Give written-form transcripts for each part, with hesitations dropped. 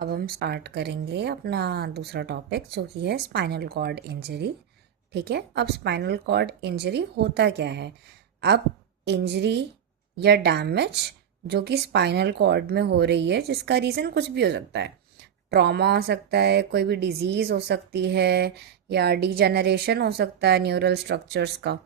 अब हम स्टार्ट करेंगे अपना दूसरा टॉपिक जो कि है स्पाइनल कॉर्ड इंजरी। ठीक है, अब स्पाइनल कॉर्ड इंजरी होता क्या है। अब इंजरी या डैमेज जो कि स्पाइनल कॉर्ड में हो रही है, जिसका रीज़न कुछ भी हो सकता है। ट्रॉमा हो सकता है, कोई भी डिजीज़ हो सकती है, या डिजेनरेशन हो सकता है न्यूरल स्ट्रक्चर्स का।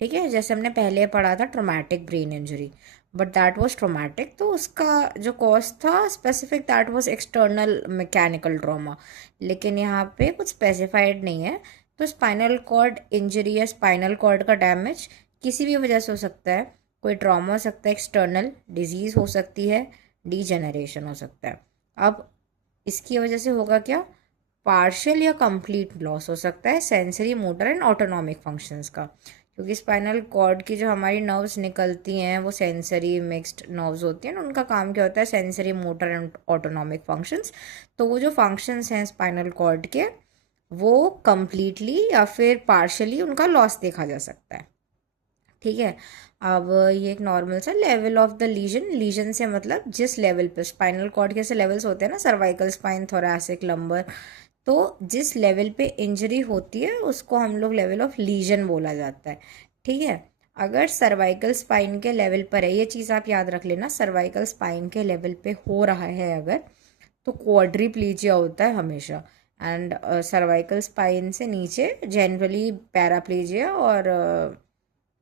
ठीक है, जैसे हमने पहले पढ़ा था traumatic brain injury, but that was traumatic, तो उसका जो कॉज था specific, that was external mechanical trauma. लेकिन यहाँ पे कुछ स्पेसिफाइड नहीं है। तो स्पाइनल कॉर्ड इंजरी या स्पाइनल कॉर्ड का डैमेज किसी भी वजह से हो सकता है। कोई ट्रॉमा हो सकता है, एक्सटर्नल डिजीज़ हो सकती है, डीजेनरेशन हो सकता है। अब इसकी वजह से होगा क्या, पार्शियल या कंप्लीट लॉस हो सकता है sensory, motor and autonomic functions का। क्योंकि स्पाइनल कॉर्ड की जो हमारी नर्व्स निकलती हैं वो सेंसरी मिक्स्ड नर्व्स होती हैं, उनका काम क्या होता है, sensory, motor and autonomic functions. तो वो जो फंक्शंस हैं स्पाइनल कॉर्ड के, वो कंप्लीटली या फिर पार्शियली उनका लॉस देखा जा सकता है। ठीक है, अब ये एक नॉर्मल सा level of the lesion, lesion से मतलब जिस लेवल पे स्पाइनल कॉर्ड के ऐसे लेवल्स होते हैं ना, सर्वाइकल स्पाइन, थोरैसिक, लंबर। तो जिस लेवल पे इंजरी होती है उसको हम लोग लेवल ऑफ लीजन बोला जाता है। ठीक है, अगर सर्वाइकल स्पाइन के लेवल पर है, ये चीज़ आप याद रख लेना, सर्वाइकल स्पाइन के लेवल पे हो रहा है अगर, तो क्वाड्रिप्लीजिया होता है हमेशा। एंड सर्वाइकल स्पाइन से नीचे जनरली पैराप्लीजिया, और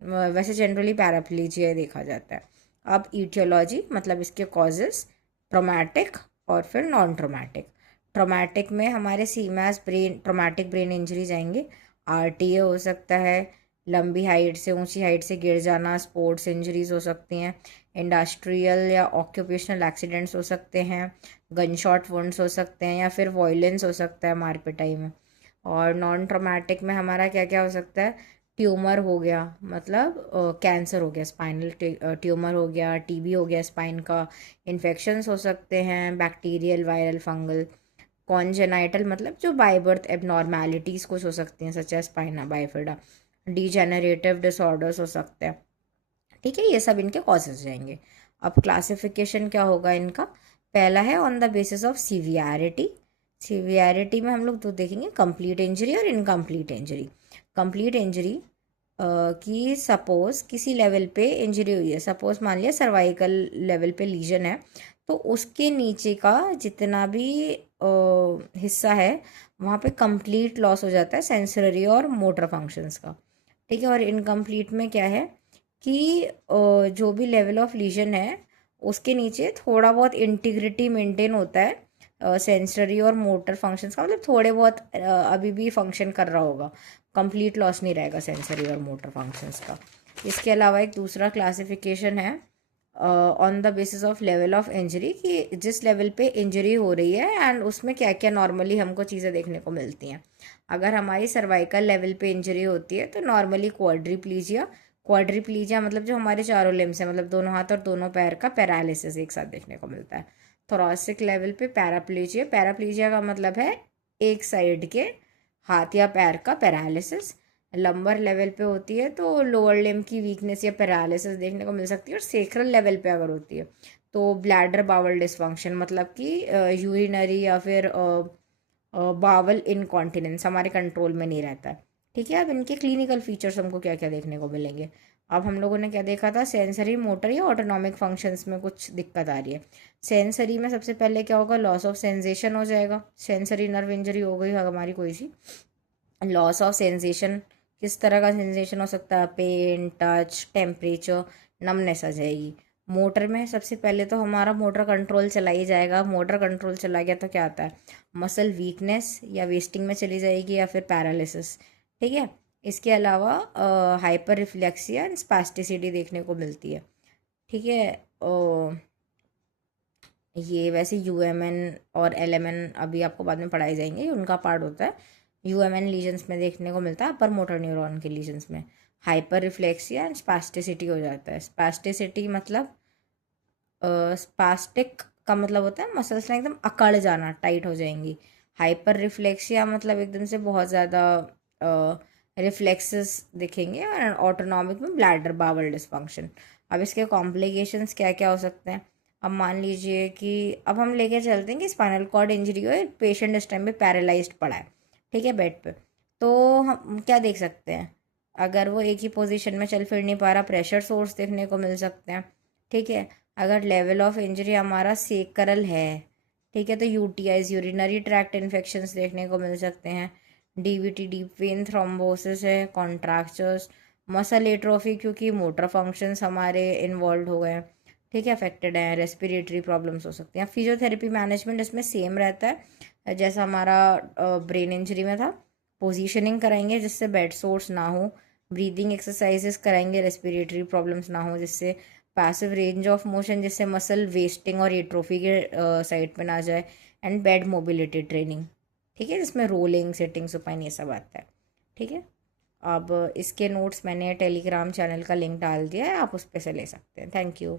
वैसे जनरली पैराप्लीजिया देखा जाता है। अब ईटियोलॉजी मतलब इसके कॉजेस, ट्रोमैटिक और फिर नॉन ट्रोमैटिक। ट्रोमैटिक में हमारे सीमैस ब्रेन, ट्रोमैटिक ब्रेन इंजरीज आएंगे। आरटीए हो सकता है, लंबी हाइट से, ऊंची हाइट से गिर जाना, स्पोर्ट्स इंजरीज हो सकती हैं, इंडस्ट्रियल या ऑक्यूपेशनल एक्सीडेंट्स हो सकते हैं, गन शॉट वुंड्स हो सकते हैं, या फिर वॉयलेंस हो सकता है मार पिटाई में। और नॉन ट्रोमैटिक में हमारा क्या क्या हो सकता है, ट्यूमर हो गया, मतलब कैंसर हो गया, स्पाइनल ट्यूमर हो गया, टीबी हो गया स्पाइन का, इन्फेक्शंस हो सकते हैं, बैक्टीरियल, वायरल, फंगल। कॉन्जेनाइटल मतलब जो बाय बर्थ एबनॉर्मेलिटीज़ कुछ हो सकती हैं, such as spina bifida. Degenerative disorders हो सकते हैं। ठीक है, ये सब इनके कॉजेज जाएंगे। अब क्लासिफिकेशन क्या होगा इनका, पहला है on the basis of severity. Severity में हम लोग तो देखेंगे कंप्लीट इंजरी और इनकम्प्लीट इंजरी। कंप्लीट इंजरी कि सपोज किसी लेवल पे इंजरी हुई है, सपोज मान लिया सर्वाइकल लेवल पे लीजन है, तो उसके नीचे का जितना भी हिस्सा है वहाँ पे कंप्लीट लॉस हो जाता है सेंसरी और मोटर फंक्शंस का। ठीक है, और इनकम्प्लीट में क्या है कि जो भी लेवल ऑफ लीजन है उसके नीचे थोड़ा बहुत इंटीग्रिटी मेंटेन होता है सेंसरी और मोटर फंक्शंस का, मतलब थोड़े बहुत अभी भी फंक्शन कर रहा होगा, कंप्लीट लॉस नहीं रहेगा सेंसरी और मोटर फंक्शंस का। इसके अलावा एक दूसरा क्लासिफिकेशन है on the basis of level of injury, कि जिस लेवल पे इंजरी हो रही है एंड उसमें क्या क्या नॉर्मली हमको चीज़ें देखने को मिलती हैं। अगर हमारी सर्वाइकल लेवल पे इंजरी होती है तो नॉर्मली क्वाड्रिप्लीजिया, क्वाड्रिप्लीजिया मतलब जो हमारे चारों लिम्स है, मतलब दोनों हाथ और दोनों पैर का पैरालिसिस एक साथ देखने को मिलता है। थोरैसिक लेवल पे पैराप्लीजिया, पैराप्लीजिया का मतलब है एक साइड के हाथ या पैर का पैरालिसिस। लंबर लेवल पे होती है तो लोअर लिम्ब की वीकनेस या पैरालिसिस देखने को मिल सकती है। और सेक्रल लेवल पे अगर होती है तो ब्लैडर बावल डिसफंक्शन, मतलब कि यूरिनरी या फिर बावल इनकॉन्टिनेंस हमारे कंट्रोल में नहीं रहता है। ठीक है, अब इनके क्लिनिकल फीचर्स हमको क्या क्या देखने को मिलेंगे। अब हम लोगों ने क्या देखा था, सेंसरी, मोटर या ऑटोनॉमिक फंक्शंस में कुछ दिक्कत आ रही है। सेंसरी में सबसे पहले क्या होगा, लॉस ऑफ सेंसेशन हो जाएगा, सेंसरी नर्व इंजरी हो गई हमारी कोई सी। लॉस ऑफ सेंसेशन, किस तरह का सेंसेशन हो सकता है, पेन, टच, टेम्परेचर, नमनेस आ जाएगी। मोटर में सबसे पहले तो हमारा मोटर कंट्रोल चला ही जाएगा, मोटर कंट्रोल चला गया तो क्या आता है, मसल वीकनेस या वेस्टिंग में चली जाएगी या फिर पैरालिसिस। ठीक है, इसके अलावा हाइपर रिफ्लेक्सिया एंड स्पास्टिसिटी देखने को मिलती है। ठीक है, ये वैसे यूएमएन और एलएमएन अभी आपको बाद में पढ़ाए जाएंगे, ये उनका पार्ट होता है। यूएमएन लीजन्स में देखने को मिलता है अपर मोटर न्यूरॉन के लीजन्स में। हाइपर रिफ्लेक्सिया एंड स्पास्टिसिटी हो जाता है। स्पास्टिसिटी मतलब स्पास्टिक का मतलब होता है मसल्स ना एकदम अकड़ जाना, टाइट हो जाएंगी। हाइपर रिफ्लेक्सिया मतलब एकदम से बहुत ज़्यादा रिफ्लेक्सेस दिखेंगे। और ऑटोनॉमिक में ब्लैडर बावल डिसफंक्शन। अब इसके कॉम्प्लिकेशंस क्या क्या हो सकते हैं, अब मान लीजिए कि अब हम लेके चलते हैं कि स्पाइनल कॉर्ड इंजरी हो, पेशेंट इस टाइम पे पैरालाइज्ड पड़ा है, ठीक है, बेड पे। तो हम क्या देख सकते हैं, अगर वो एक ही पोजीशन में चल फिर नहीं पा रहा, प्रेशर सोर्स देखने को मिल सकते हैं, ठीक है। अगर लेवल ऑफ इंजरी हमारा सेक्रल है, ठीक है, तो यूटीआईज, यूरिनरी ट्रैक्ट इन्फेक्शंस देखने को मिल सकते हैं। डीवीटी, डीप वेन थ्रोम्बोसिस है, कॉन्ट्रैक्चर्स, मसल एट्रोफी क्योंकि मोटर फंक्शंस हमारे इन्वॉल्व हो गए हैं, ठीक है, अफेक्टेड है। रेस्पिरेटरी प्रॉब्लम्स हो सकती हैं। फिजियोथेरेपी मैनेजमेंट इसमें सेम रहता है जैसा हमारा ब्रेन इंजरी में था। पोजीशनिंग कराएंगे जिससे बेड सोर्स ना हो, ब्रीदिंग एक्सरसाइजेस कराएंगे, रेस्पिरेटरी प्रॉब्लम्स ना हो जिससे, पैसिव रेंज ऑफ मोशन जिससे मसल वेस्टिंग और एट्रोफी के साइड पे ना जाए, एंड बेड मोबिलिटी ट्रेनिंग, ठीक है, जिसमें रोलिंग, सिटिंग, सुपाइन ये सब आता है, ठीक है। अब इसके नोट्स मैंने टेलीग्राम चैनल का लिंक डाल दिया है, आप उस पर से ले सकते हैं। Thank you.